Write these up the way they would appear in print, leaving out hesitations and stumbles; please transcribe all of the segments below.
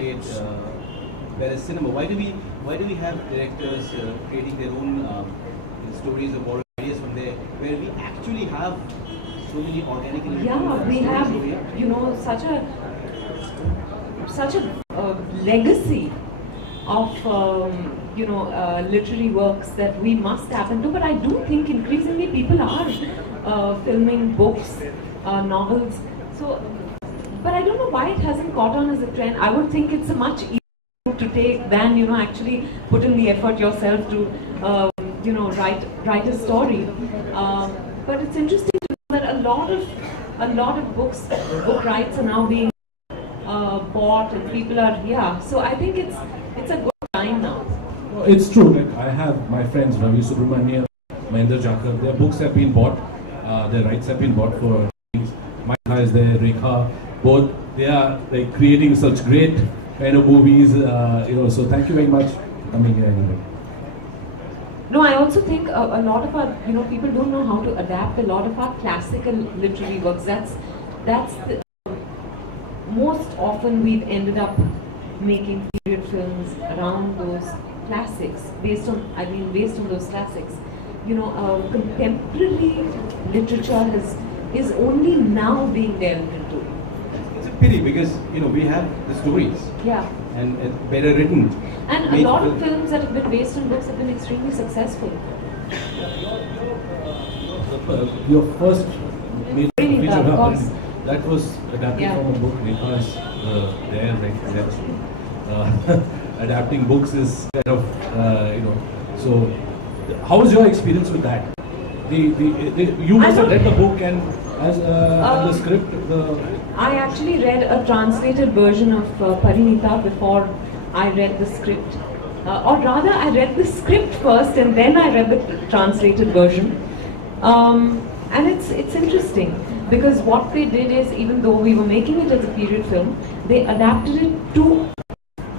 market where is cinema? Why do we have directors creating their own stories or borrowing ideas from there, where we actually have so many organic? Yeah, we have, you know, such a legacy of you know, literary works that we must tap into. But I do think increasingly people are filming books, novels. So, but I don't know why it hasn't caught on as a trend. I would think it's a much easier route to take than, you know, actually put in the effort yourself to you know, write a story. But it's interesting to know that a lot of book rights are now being bought, and people are, yeah. So I think it's a good time now. No, it's true. Like, I have my friends Ravi Subramanian, Mahendra Jakar. Their books have been bought. Their rights have been bought for things. Mike is there, Rekha. Both they are like creating such great kind of movies. You know. So thank you very much for coming here anyway. No, I also think a lot of our, you know, people don't know how to adapt a lot of our classical literary works. That's the, most often we've ended up making period films around those classics, based on those classics. You know, contemporary literature is only now being delved into. It's a pity because, you know, we have the stories. Yeah. And it's better written. And a lot of films that have been based on books have been extremely successful. Your first major Really, feature, of course. that was adapted from a book. Rekha's there, like adapting books is kind of you know. So, how was your experience with that? You must have read the book and as the script. I actually read a translated version of Parinita before I read the script. Or rather, I read the script first and then I read the translated version. And it's interesting because what they did is, even though we were making it as a period film, they adapted it to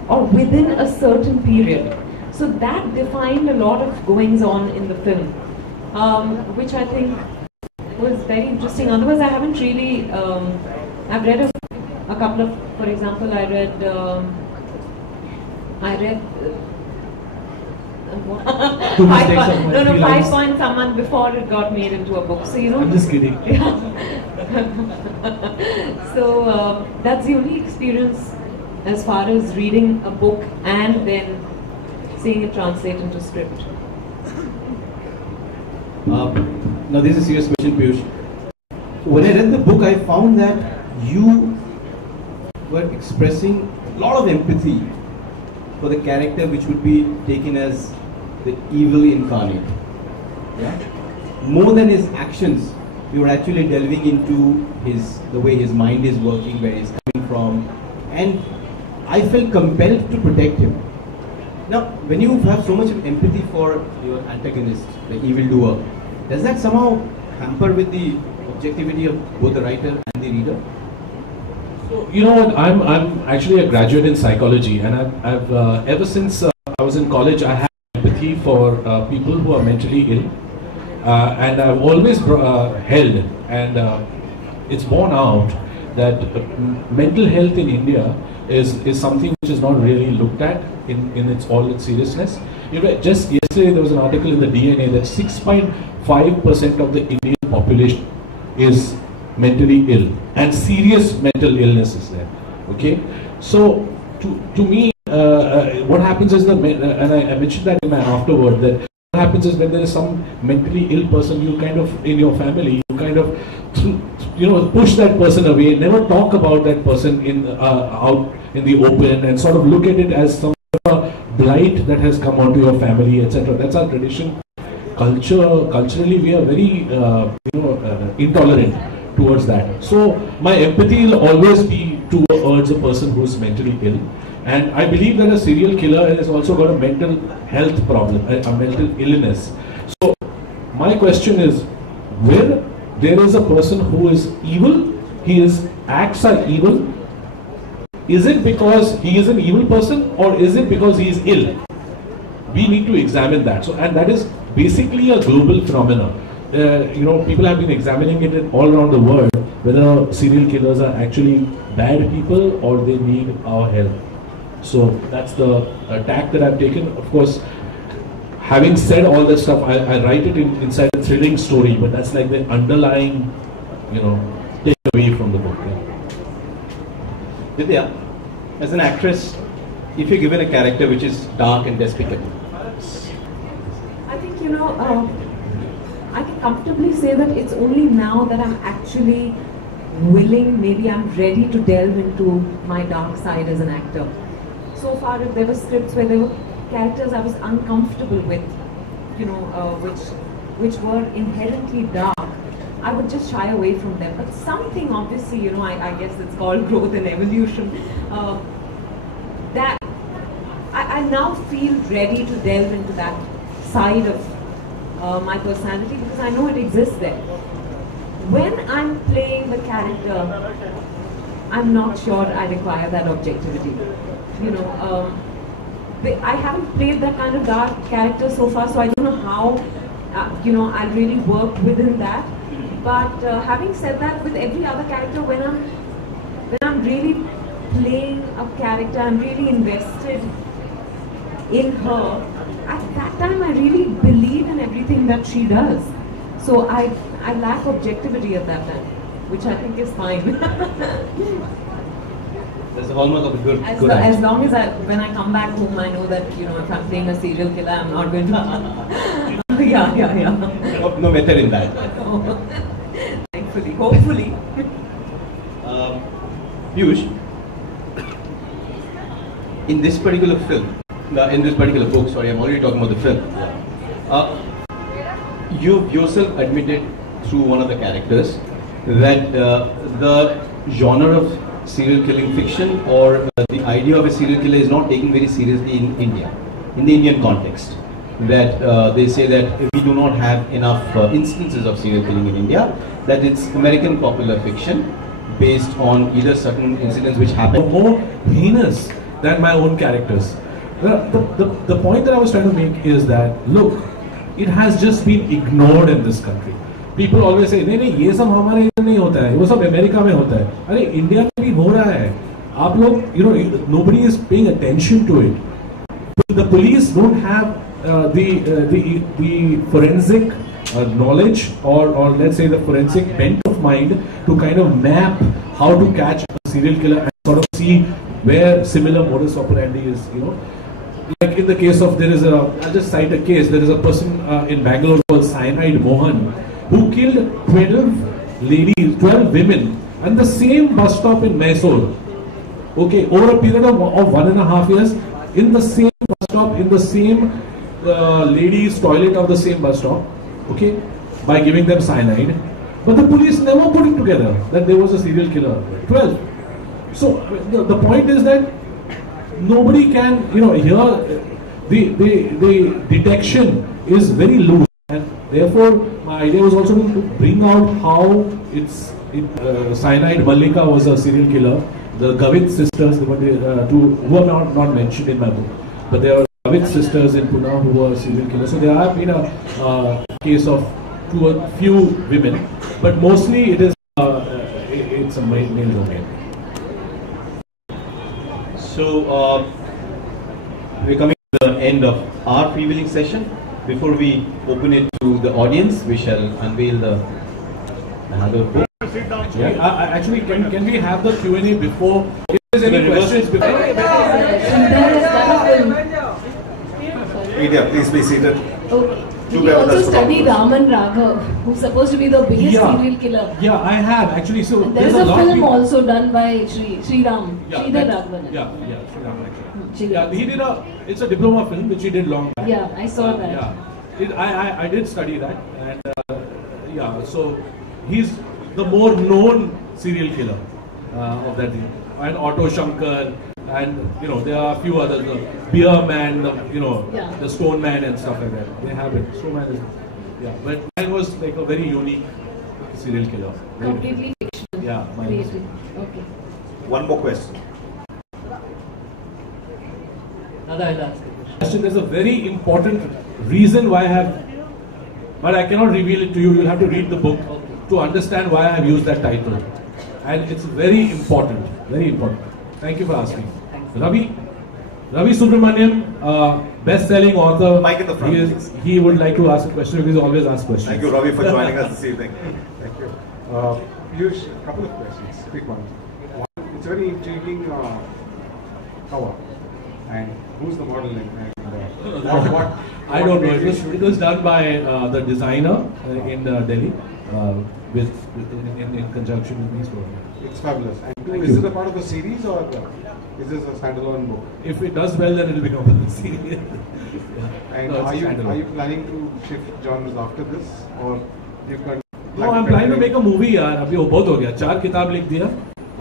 or within a certain period. So that defined a lot of goings on in the film, which I think was very interesting. Otherwise, I haven't really. I've read a couple of, for example, I read 5 Point Someone before it got made into a book. So, you know. I'm just kidding. Yeah. So that's the only experience as far as reading a book and then seeing it translate into script. Now this is a serious question, Piyush. When I read the book, I found that you were expressing a lot of empathy for the character which would be taken as the evil incarnate. Yeah? More than his actions, you were actually delving into the way his mind is working, where he's coming from, and I felt compelled to protect him. Now, when you have so much empathy for your antagonist, the evildoer, does that somehow hamper with the objectivity of both the writer and the reader? So, you know what, I'm actually a graduate in psychology, and I've ever since I was in college, I have empathy for people who are mentally ill, and I've always held, and it's borne out that mental health in India is something which is not really looked at in all its seriousness. You know, just yesterday there was an article in the DNA that 6.5% of the Indian population is mentally ill, and serious mental illness is there. Okay, so to me, what happens is and I mentioned that in my afterword, that what happens is when there is some mentally ill person, you kind of in your family, you kind of push that person away, never talk about that person out in the open, and sort of look at it as some blight that has come onto your family, etc. That's our tradition. Culturally, we are very intolerant towards that. So my empathy will always be towards a person who is mentally ill, and I believe that a serial killer has also got a mental health problem, a mental illness. So my question is, where there is a person who is evil, his acts are evil, is it because he is an evil person, or is it because he is ill? We need to examine that. So, and that is basically a global phenomenon. People have been examining it all around the world, whether serial killers are actually bad people or they need our help. So that's the tack that I've taken. Of course, having said all that stuff, I write it inside a thrilling story, but that's like the underlying, takeaway from the book. Yeah. Vidya, as an actress, if you're given a character which is dark and despicable, I think, I can comfortably say that it's only now that I'm actually willing, maybe I'm ready to delve into my dark side as an actor. So far, if there were scripts where there were characters I was uncomfortable with, which were inherently dark, I would just shy away from them. But something, obviously, I guess it's called growth and evolution, that I now feel ready to delve into that side of my personality because I know it exists there. When I'm playing the character, I'm not sure I require that objectivity. I haven't played that kind of dark character so far, so I don't know how, I really work within that. But having said that, with every other character, when I'm really playing a character, I'm really invested in her. At that time, I really believe in everything that she does. So I lack objectivity at that time, which I think is fine. That's the hallmark of a good as long as when I come back home, I know that, if I'm playing a serial killer, I'm not going to... yeah. No method in that. Thankfully, hopefully. Piyush, in this particular film, in this particular book, sorry, I'm already talking about the film. You yourself admitted through one of the characters that the genre of serial killing fiction or the idea of a serial killer is not taken very seriously in India, in the Indian context. That they say that we do not have enough instances of serial killing in India, that it's American popular fiction based on either certain incidents which happen. More heinous than my own characters. The point that I was trying to make is that, look, it has just been ignored in this country. People always say, नहीं ये सब हमारे इधर नहीं होता है, वो सब अमेरिका में होता है. अरे इंडिया में भी हो रहा है. आप लोग, nobody is paying attention to it. The police don't have the forensic knowledge or let's say the forensic bent of mind to kind of map how to catch a serial killer and sort of see where similar modus operandi is, Like in the case of, I'll just cite a case, there is a person in Bangalore called Cyanide Mohan who killed 12 women at the same bus stop in Mysore. Okay, over a period of 1.5 years, in the same bus stop, in the same ladies' toilet of the same bus stop, okay, by giving them cyanide. But the police never put it together that there was a serial killer. 12. So the point is that nobody can, here the detection is very loose, and therefore my idea was also to bring out how Cyanide Mallika was a serial killer. The Gavit sisters, who are not mentioned in my book, but there are Gavit sisters in Pune who were serial killers. So there have been a case of a few women, but mostly it's a male domain. So we're coming to the end of our preview session. Before we open it to the audience, we shall unveil another book. Yeah, actually, can we have the Q&A before? If there's any questions before. Vidya, please be seated. Okay. You also studied Raman Raghav, who's supposed to be the biggest serial killer. Yeah, I have actually. So there's a film also done by Sri Ram, Sridhar Raghavan. Yeah, Sri Ram actually. Yeah, he did it's a diploma film which he did long back. Yeah, I saw that. Yeah, I did study that, and so he's the more known serial killer of that thing. And Otto Shankar, and there are a few others, the Beer Man, the Stone Man and stuff like that. They have it. Stone Man is, but mine was like a very unique serial killer. Completely fictional. Yeah, mine was. Okay. One more question. I'll ask a question. There's a very important reason why I have, but I cannot reveal it to you. You'll have to read the book to understand why I have used that title. And it's very important, very important. Thank you for asking. Ravi? Ravi Subramanian, best-selling author. Mic in the front, please. He would like to ask a question. He's always asked questions. Thank you, Ravi, for joining us this evening. Thank you. Piyush, a couple of questions, quick ones. One, it's a very intriguing cover. And who's the model and what I don't know. It was done by the designer in Delhi in conjunction with me. So, it's fabulous. And two, is it a part of a series or is this a standalone book? if it does well, then it will become a series. And No, are it's you standalone. planning to shift genres after this, or you can? No, I'm planning to make a movie. यार अभी वो बहुत हो गया. 4 किताब लिख दिया.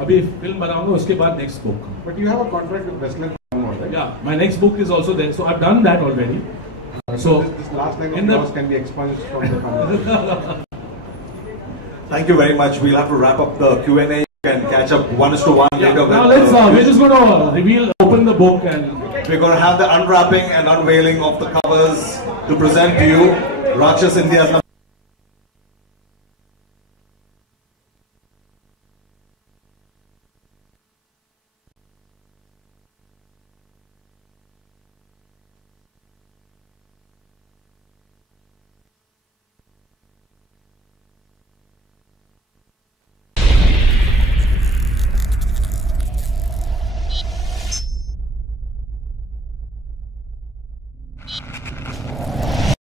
अभी film बनाऊंगा उसके बाद next book. But you have a contract with Westland, right? Yeah, my next book is also there. So I've done that already. So This last line in of the- yours can be expunged from the conversation. Thank you very much. We'll have to wrap up the Q&A. You can catch up 1:1 later. Now with, we're just going to open the book and we're going to have the unwrapping and unveiling of the covers to present to you. Raakshas India